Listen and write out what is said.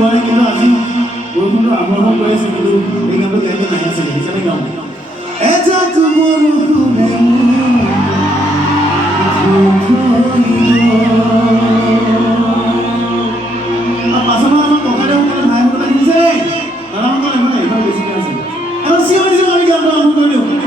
হোৱা নাই কিন্তু আজি বৰষুণটো আৰম্ভ হৈ আছে কিন্তু এই গানটো গাইতে নাহি আছে সেইকাৰণে গাওঁ এজাকো বৰষুণে পাছৰ ককাইদেউ ভাই সকলে শুনিছে দাদাসকল এখন এইবাৰ বেছিকৈ আছে এখন চিঞৰি চিঞৰি গানটো আৰম্ভ কৰি দিওঁ